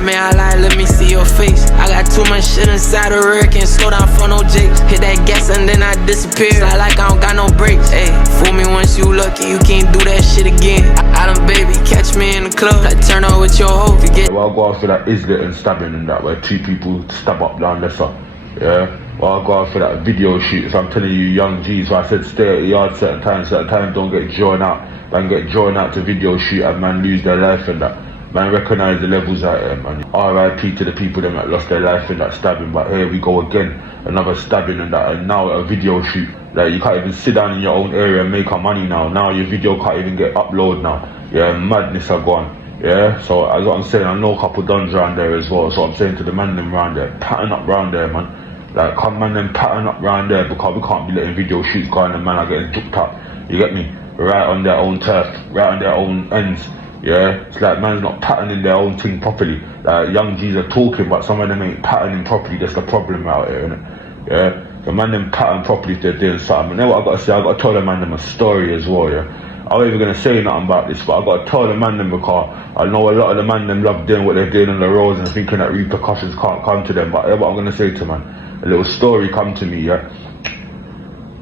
I mean, I lie, let me see your face. I got too much shit inside the rear, can't slow down for no jakes. Hit that gas and then I disappear. Slide like I don't got no brakes. Ayy, fool me once you lucky, you can't do that shit again. I done baby, catch me in the club. I turn up with your hoe. Well, I'll go after that Islet and stabbing and that, where 2 people stab up down Lesser. Yeah. Well, I'll go after that video shoot. So I'm telling you, young G's, so I said stay at the yard certain times don't get drawn out. Man get drawn out to video shoot and man lose their life and that. Man recognise the levels out there, man. RIP to the people them that lost their life in that stabbing, but here we go again, another stabbing and that, and now a video shoot. Like, you can't even sit down in your own area and make our money now. Now your video can't even get uploaded now. Yeah, madness are gone. Yeah, so as what I'm saying, I know a couple dons around there as well, so I'm saying to the man them around there, pattern up round there, man. Like, come man them pattern up round there, because we can't be letting video shoots go on and man are getting juked up. You get me? Right on their own turf, right on their own ends. Yeah, it's like man's not patterning their own thing properly. Like, young G's are talking, but some of them ain't patterning properly. That's the problem out here, innit? Yeah, the man them pattern properly if they're doing something. And then what I gotta say, I gotta tell the man them a story as well, yeah. I'm not even gonna say nothing about this, but I gotta tell the man them, because I know a lot of the man them love doing what they're doing on the roads and thinking that repercussions can't come to them. But yeah, what I'm gonna say to man, a little story come to me, yeah.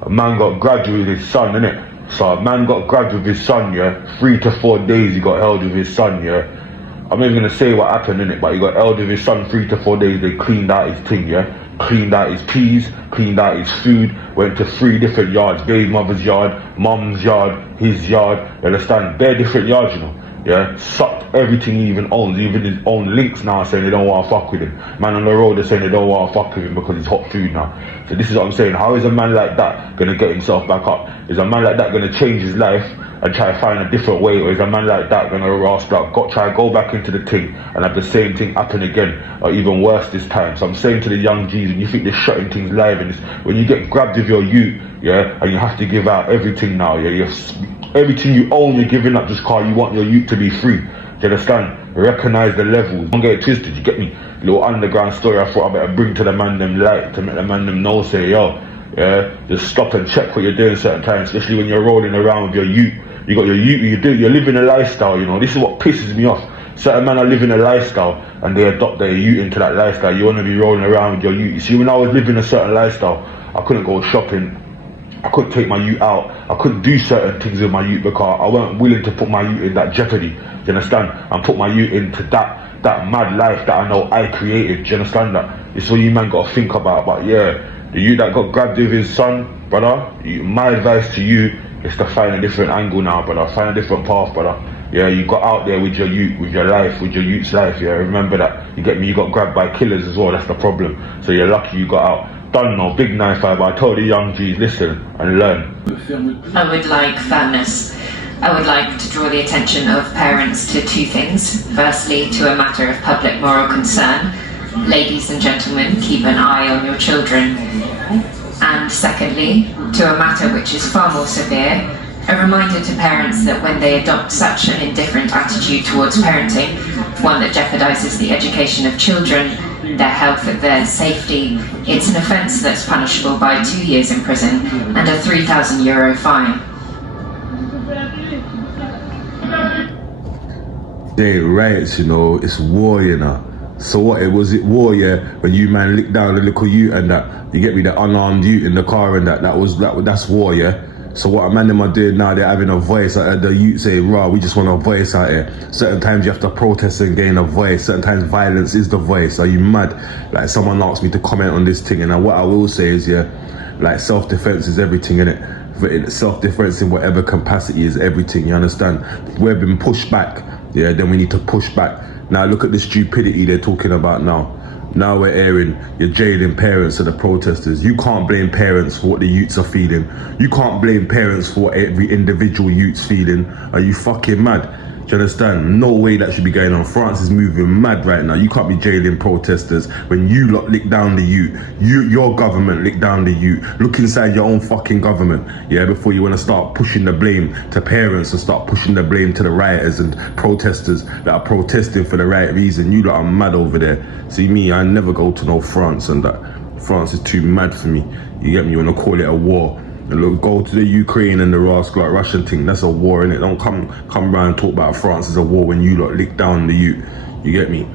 A man got grabbed with his son, innit? So a man got grabbed with his son, yeah. 3 to 4 days he got held with his son, yeah. I'm not even gonna say what happened in it, but he got held with his son 3 to 4 days. They cleaned out his thing, yeah. Cleaned out his peas, cleaned out his food, went to 3 different yards, baby mother's yard, mum's yard, his yard, you understand? Bare different yards, you know. Yeah, sucked everything he even owns, even his own links now saying they don't want to fuck with him. Man on the road, they're saying they don't want to fuck with him because he's hot food now. So this is what I'm saying, how is a man like that going to get himself back up? Is a man like that going to change his life and try to find a different way, or is a man like that going to rust up, try to go back into the thing and have the same thing happen again, or even worse this time? So I'm saying to the young G's, when you think they're shutting things live, and when you get grabbed with your youth, yeah, and you have to give out everything now, yeah, everything you own you're giving up just cause you want your youth to be free. Do you understand? Recognise the levels. Don't get it twisted, you get me? Little underground story I thought I better bring to the man them light, to make the man them know, say, yo, yeah, just stop and check what you're doing certain times, especially when you're rolling around with your youth. You got your youth, you're living a lifestyle, you know. This is what pisses me off. Certain men are living a lifestyle and they adopt their youth into that lifestyle. You want to be rolling around with your youth. You see, when I was living a certain lifestyle, I couldn't go shopping, I couldn't take my youth out, I couldn't do certain things with my youth because I weren't willing to put my youth in that jeopardy. Do you understand? And put my youth into that mad life that I know I created. Do you understand that? It's what you man got to think about. But yeah, the youth that got grabbed with his son, brother, my advice to you is to find a different angle now, brother. Find a different path, brother. Yeah, you got out there with your youth, with your life, with your youth's life. Yeah, remember that. You get me? You got grabbed by killers as well. That's the problem. So you're lucky you got out. Done no big knife fight, but I told the young G's, listen and learn. I would like fairness. I would like to draw the attention of parents to 2 things. Firstly, to a matter of public moral concern. Ladies and gentlemen, keep an eye on your children. And secondly, to a matter which is far more severe, a reminder to parents that when they adopt such an indifferent attitude towards parenting, one that jeopardizes the education of children, their health, their safety, it's an offence that's punishable by 2 years in prison and a €3,000 fine. They riots, you know, it's war, you know. So what, was it war, yeah, when you man licked down the little youth and that, you get me, the unarmed youth in the car and that's war, yeah. So what a man them are doing now, they're having a voice. Like the youth say, rah, we just want a voice out here. Certain times you have to protest and gain a voice. Certain times violence is the voice. Are you mad? Like, someone asked me to comment on this thing, and what I will say is, yeah, like, self-defense is everything, innit? Self-defense in whatever capacity is everything, you understand? We've been pushed back, yeah, then we need to push back. Now look at the stupidity they're talking about now. Now we're airing, you're jailing parents of the protesters. You can't blame parents for what the youths are feeling. You can't blame parents for what every individual youth's feeling. Are you fucking mad? Do you understand? No way that should be going on. France is moving mad right now. You can't be jailing protesters when you lot lick down the youth. Your government lick down the youth. Look inside your own fucking government, yeah, before you want to start pushing the blame to parents and start pushing the blame to the rioters and protesters that are protesting for the right reason. You lot are mad over there. See me, I never go to no France, and that France is too mad for me. You get me? You want to call it a war. Look, go to the Ukraine and the Russian thing. That's a war, innit? Don't come round and talk about France as a war when you lot lick down the youth. You get me?